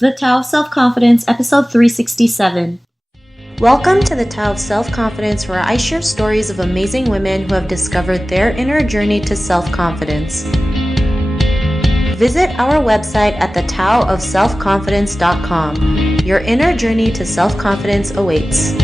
The Tao of Self-Confidence, episode 367. Welcome to the Tao of Self-Confidence, where I share stories of amazing women who have discovered their inner journey to self-confidence. Visit our website at thetaoofselfconfidence.com. Your inner journey to self-confidence awaits.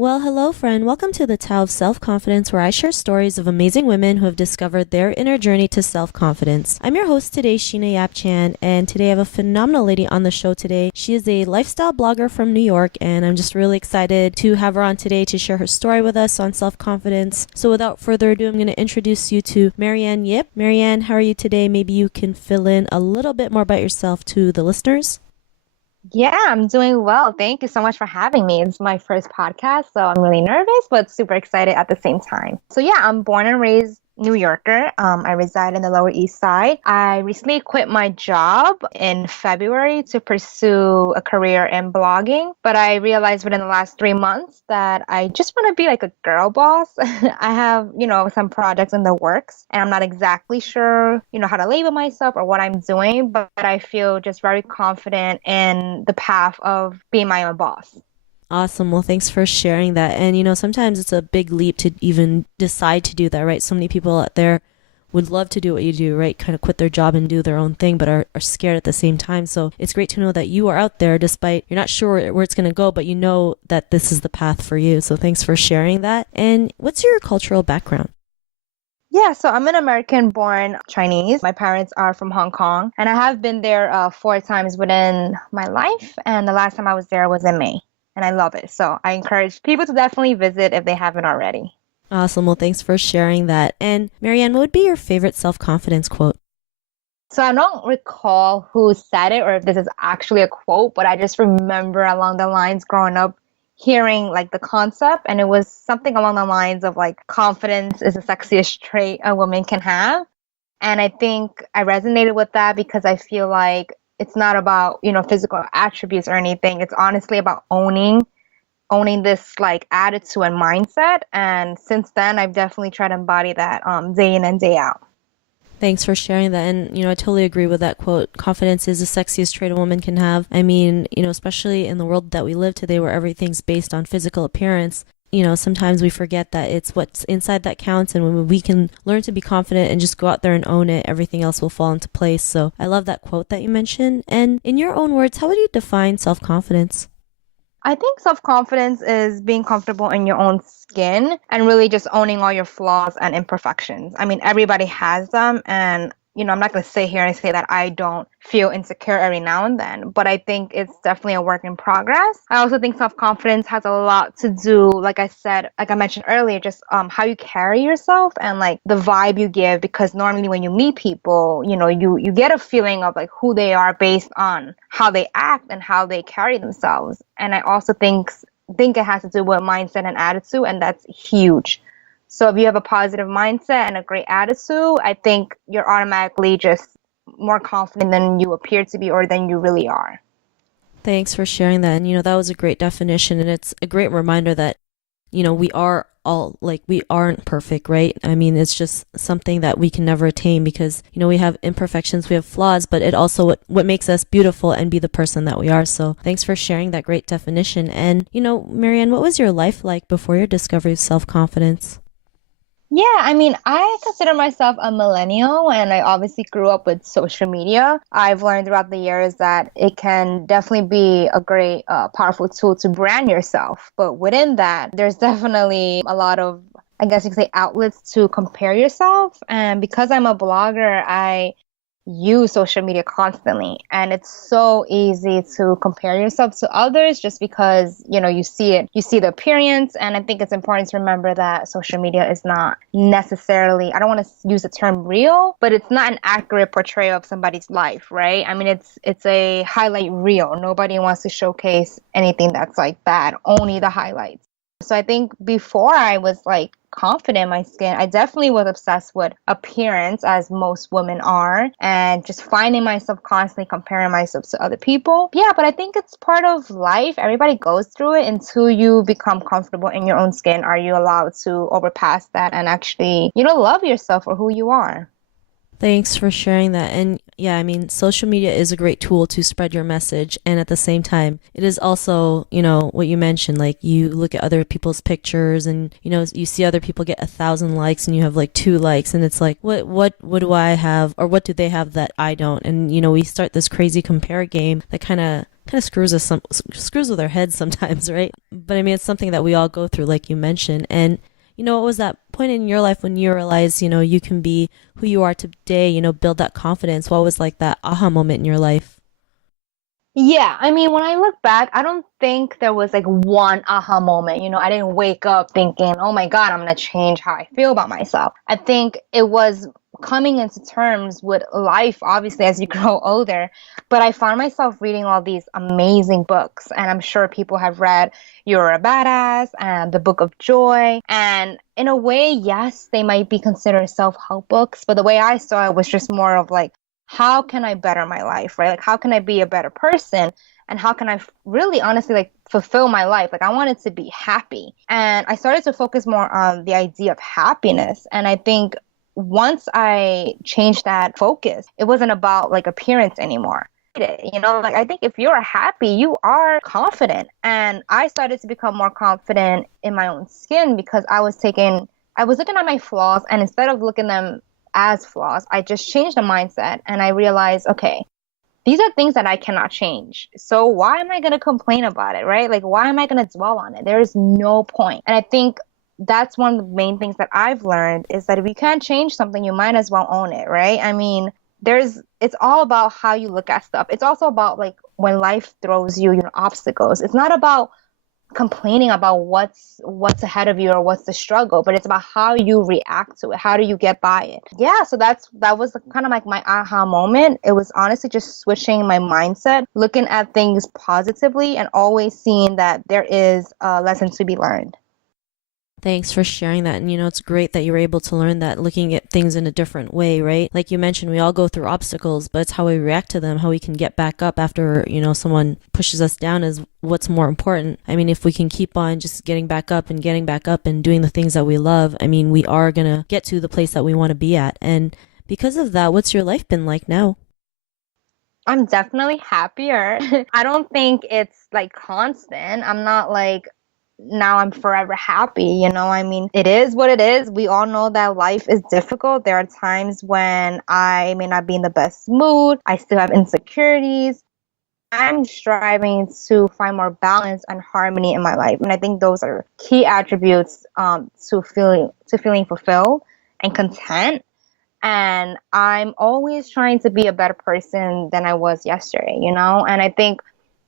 Well, hello friend. Welcome to the Tao of Self-Confidence, where I share stories of amazing women who have discovered their inner journey to self-confidence. I'm your host today, Sheena Yap-Chan, and today I have a phenomenal lady on the show today. She is a lifestyle blogger from New York, and I'm just really excited to have her on today to share her story with us on self-confidence. So without further ado, I'm going to introduce you to Mariann Yip. Mariann, how are you today? Maybe you can fill in a little bit more about yourself to the listeners. Yeah, I'm doing well. Thank you so much for having me. It's my first podcast, so I'm really nervous, but super excited at the same time. So yeah, I'm born and raised New Yorker. I reside in the Lower East Side. I recently quit my job in February to pursue a career in blogging, but I realized within the last 3 months that I just want to be like a girl boss. I have, some projects in the works, and I'm not exactly sure, how to label myself or what I'm doing, but I feel just very confident in the path of being my own boss. Awesome. Well, thanks for sharing that. And, sometimes it's a big leap to even decide to do that, right? So many people out there would love to do what you do, right? Kind of quit their job and do their own thing, but are scared at the same time. So it's great to know that you are out there despite you're not sure where it's going to go, but you know that this is the path for you. So thanks for sharing that. And what's your cultural background? Yeah, so I'm an American-born Chinese. My parents are from Hong Kong, and I have been there 4 times within my life, and the last time I was there was in May. And I love it. So I encourage people to definitely visit if they haven't already. Awesome. Well, thanks for sharing that. And Mariann, what would be your favorite self-confidence quote? So I don't recall who said it or if this is actually a quote, but I just remember along the lines growing up hearing like the concept, and it was something along the lines of like confidence is the sexiest trait a woman can have. And I think I resonated with that because I feel like it's not about, physical attributes or anything. It's honestly about owning this like attitude and mindset. And since then, I've definitely tried to embody that day in and day out. Thanks for sharing that. And, I totally agree with that quote. Confidence is the sexiest trait a woman can have. I mean, especially in the world that we live today where everything's based on physical appearance, sometimes we forget that it's what's inside that counts. And when we can learn to be confident and just go out there and own it, everything else will fall into place. So I love that quote that you mentioned. And in your own words, how would you define self-confidence? I think self-confidence is being comfortable in your own skin and really just owning all your flaws and imperfections. I mean, everybody has them, and I'm not going to sit here and say that I don't feel insecure every now and then, but I think it's definitely a work in progress. I also think self-confidence has a lot to do, like I mentioned earlier, just how you carry yourself and like the vibe you give, because normally when you meet people, you get a feeling of like who they are based on how they act and how they carry themselves. And I also think it has to do with mindset and attitude, and that's huge. So if you have a positive mindset and a great attitude, I think you're automatically just more confident than you appear to be or than you really are. Thanks for sharing that. And, that was a great definition. And it's a great reminder that, we are all like, we aren't perfect, right? I mean, it's just something that we can never attain because, we have imperfections, we have flaws, but it also what makes us beautiful and be the person that we are. So thanks for sharing that great definition. And, Mariann, what was your life like before your discovery of self-confidence? Yeah, I mean, I consider myself a millennial, and I obviously grew up with social media. I've learned throughout the years that it can definitely be a great, powerful tool to brand yourself. But within that, there's definitely a lot of, I guess you could say, outlets to compare yourself. And because I'm a blogger, I use social media constantly, and it's so easy to compare yourself to others just because you see the appearance. And I think it's important to remember that social media is not necessarily, I don't want to use the term real, but it's not an accurate portrayal of somebody's life, right? I mean, it's a highlight reel. Nobody wants to showcase anything that's like bad, only the highlights. So I think before I was like confident in my skin, I definitely was obsessed with appearance, as most women are, and just finding myself constantly comparing myself to other people. Yeah, but I think it's part of life. Everybody goes through it. Until you become comfortable in your own skin, are you allowed to overpass that and actually, love yourself for who you are. Thanks for sharing that. And Yeah, I mean, social media is a great tool to spread your message. And at the same time, it is also, what you mentioned, like you look at other people's pictures and, you see other people get 1,000 likes and you have like 2 likes. And it's like, what do I have or what do they have that I don't? And, we start this crazy compare game that kind of screws with our heads sometimes, right? But I mean, it's something that we all go through, like you mentioned. And what was that point in your life when you realized, you can be who you are today, build that confidence? What was like that aha moment in your life? Yeah, I mean, when I look back, I don't think there was like one aha moment. I didn't wake up thinking, oh my God, I'm going to change how I feel about myself. I think it was coming into terms with life, obviously, as you grow older. But I found myself reading all these amazing books. And I'm sure people have read You're a Badass and The Book of Joy. And in a way, yes, they might be considered self-help books. But the way I saw it was just more of like, how can I better my life, right? Like, how can I be a better person? And how can I really honestly like fulfill my life? Like, I wanted to be happy. And I started to focus more on the idea of happiness. And I think once I changed that focus, it wasn't about like appearance anymore. Like I think if you're happy, you are confident. And I started to become more confident in my own skin because I was looking at my flaws, and instead of looking them as flaws, I just changed the mindset and I realized, okay, these are things that I cannot change. So why am I going to complain about it, right? Like, why am I going to dwell on it? There is no point. And I think that's one of the main things that I've learned is that if you can't change something, you might as well own it, right? I mean, it's all about how you look at stuff. It's also about like when life throws you, obstacles. It's not about complaining about what's ahead of you or what's the struggle, but it's about how you react to it. How do you get by it? Yeah, so that was kind of like my aha moment. It was honestly just switching my mindset, looking at things positively, and always seeing that there is a lesson to be learned. Thanks for sharing that. And it's great that you're able to learn that looking at things in a different way, right? Like you mentioned, we all go through obstacles, but it's how we react to them, how we can get back up after, someone pushes us down is what's more important. I mean, if we can keep on just getting back up and doing the things that we love, I mean, we are going to get to the place that we want to be at. And because of that, what's your life been like now? I'm definitely happier. I don't think it's like constant. I'm not like now I'm forever happy, I mean, it is what it is. We all know that life is difficult. There are times when I may not be in the best mood. I still have insecurities. I'm striving to find more balance and harmony in my life. And I think those are key attributes to feeling fulfilled and content. And I'm always trying to be a better person than I was yesterday, And I think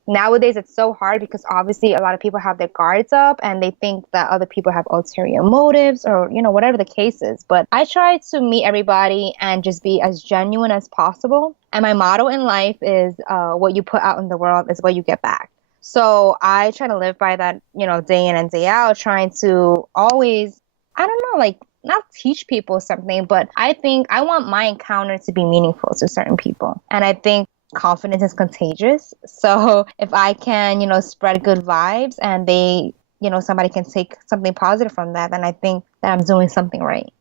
nowadays it's so hard because obviously a lot of people have their guards up and they think that other people have ulterior motives or, whatever the case is. But I try to meet everybody and just be as genuine as possible. And my motto in life is what you put out in the world is what you get back. So I try to live by that, day in and day out, trying to always, I don't know, like not teach people something, but I think I want my encounter to be meaningful to certain people. And I think confidence is contagious. So if I can, spread good vibes and they, somebody can take something positive from that, then I think that I'm doing something right.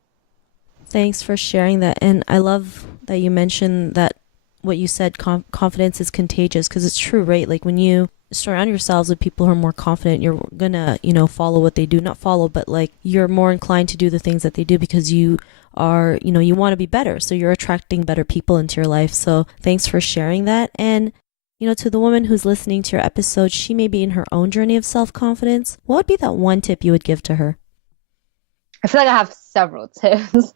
Thanks for sharing that. And I love that you mentioned that what you said, confidence is contagious, because it's true, right? Like when you surround yourselves with people who are more confident, you're gonna, follow what they do. Not follow, but like you're more inclined to do the things that they do because you are, you want to be better. So you're attracting better people into your life. So thanks for sharing that. And, to the woman who's listening to your episode, she may be in her own journey of self-confidence. What would be that one tip you would give to her? I feel like I have several tips,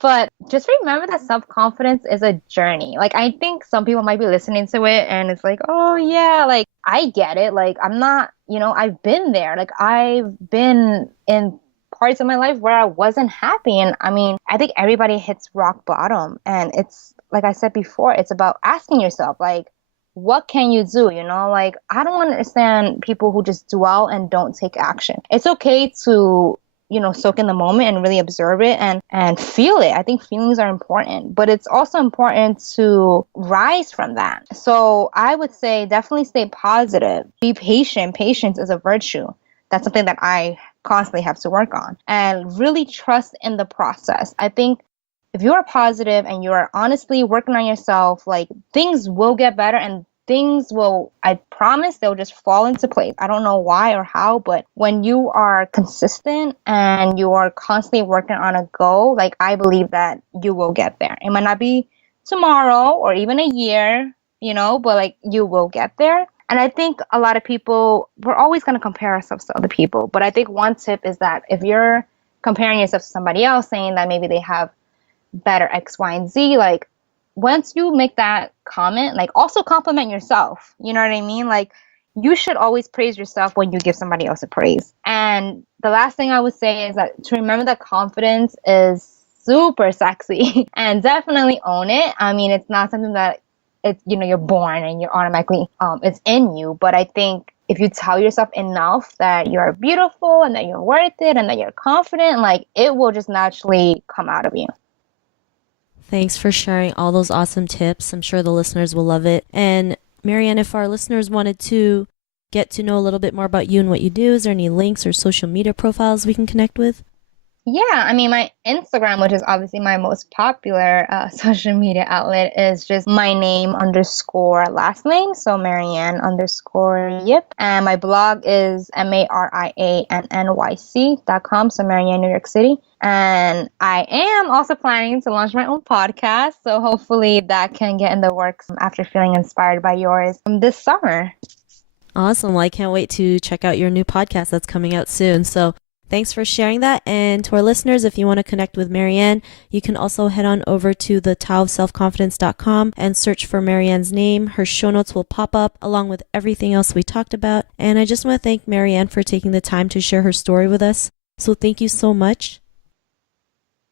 but just remember that self-confidence is a journey. Like, I think some people might be listening to it and it's like, oh yeah, like I get it. Like, I'm not, I've been there. Like, I've been in parts of my life where I wasn't happy. And I mean, I think everybody hits rock bottom. And it's, like I said before, it's about asking yourself, like, what can you do? Like, I don't understand people who just dwell and don't take action. It's okay to soak in the moment and really observe it and feel it. I think feelings are important, but it's also important to rise from that. So I would say definitely stay positive. Be patient. Patience is a virtue. That's something that I constantly have to work on, and really trust in the process. I think if you are positive and you are honestly working on yourself, like things will get better and things will, I promise, they'll just fall into place. I don't know why or how, but when you are consistent and you are constantly working on a goal, like I believe that you will get there. It might not be tomorrow or even a year, but like you will get there. And I think a lot of people, we're always going to compare ourselves to other people. But I think one tip is that if you're comparing yourself to somebody else, saying that maybe they have better X, Y, and Z, like once you make that comment, like also compliment yourself. You know what I mean? Like you should always praise yourself when you give somebody else a praise. And the last thing I would say is that to remember that confidence is super sexy and definitely own it. I mean, it's not something that it's, you're born and you're automatically, it's in you. But I think if you tell yourself enough that you're beautiful and that you're worth it and that you're confident, like it will just naturally come out of you. Thanks for sharing all those awesome tips. I'm sure the listeners will love it. And Mariann, if our listeners wanted to get to know a little bit more about you and what you do, is there any links or social media profiles we can connect with? Yeah, I mean, my Instagram, which is obviously my most popular social media outlet, is just my name underscore last name. So Mariann underscore Yip. And my blog is mariannnyc.com. So Mariann, New York City. And I am also planning to launch my own podcast. So hopefully that can get in the works after feeling inspired by yours this summer. Awesome. Well, I can't wait to check out your new podcast that's coming out soon. So thanks for sharing that. And to our listeners, if you want to connect with Mariann, you can also head on over to the taoofselfconfidence.com and search for Mariann's name. Her show notes will pop up along with everything else we talked about. And I just want to thank Mariann for taking the time to share her story with us. So thank you so much.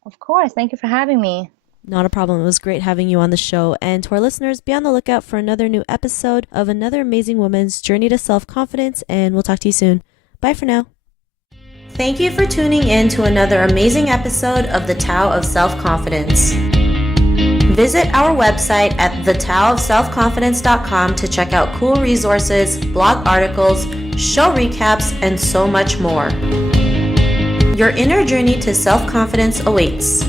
Of course. Thank you for having me. Not a problem. It was great having you on the show. And to our listeners, be on the lookout for another new episode of another amazing woman's journey to self-confidence. And we'll talk to you soon. Bye for now. Thank you for tuning in to another amazing episode of the Tao of Self-Confidence. Visit our website at thetaoofselfconfidence.com to check out cool resources, blog articles, show recaps, and so much more. Your inner journey to self-confidence awaits.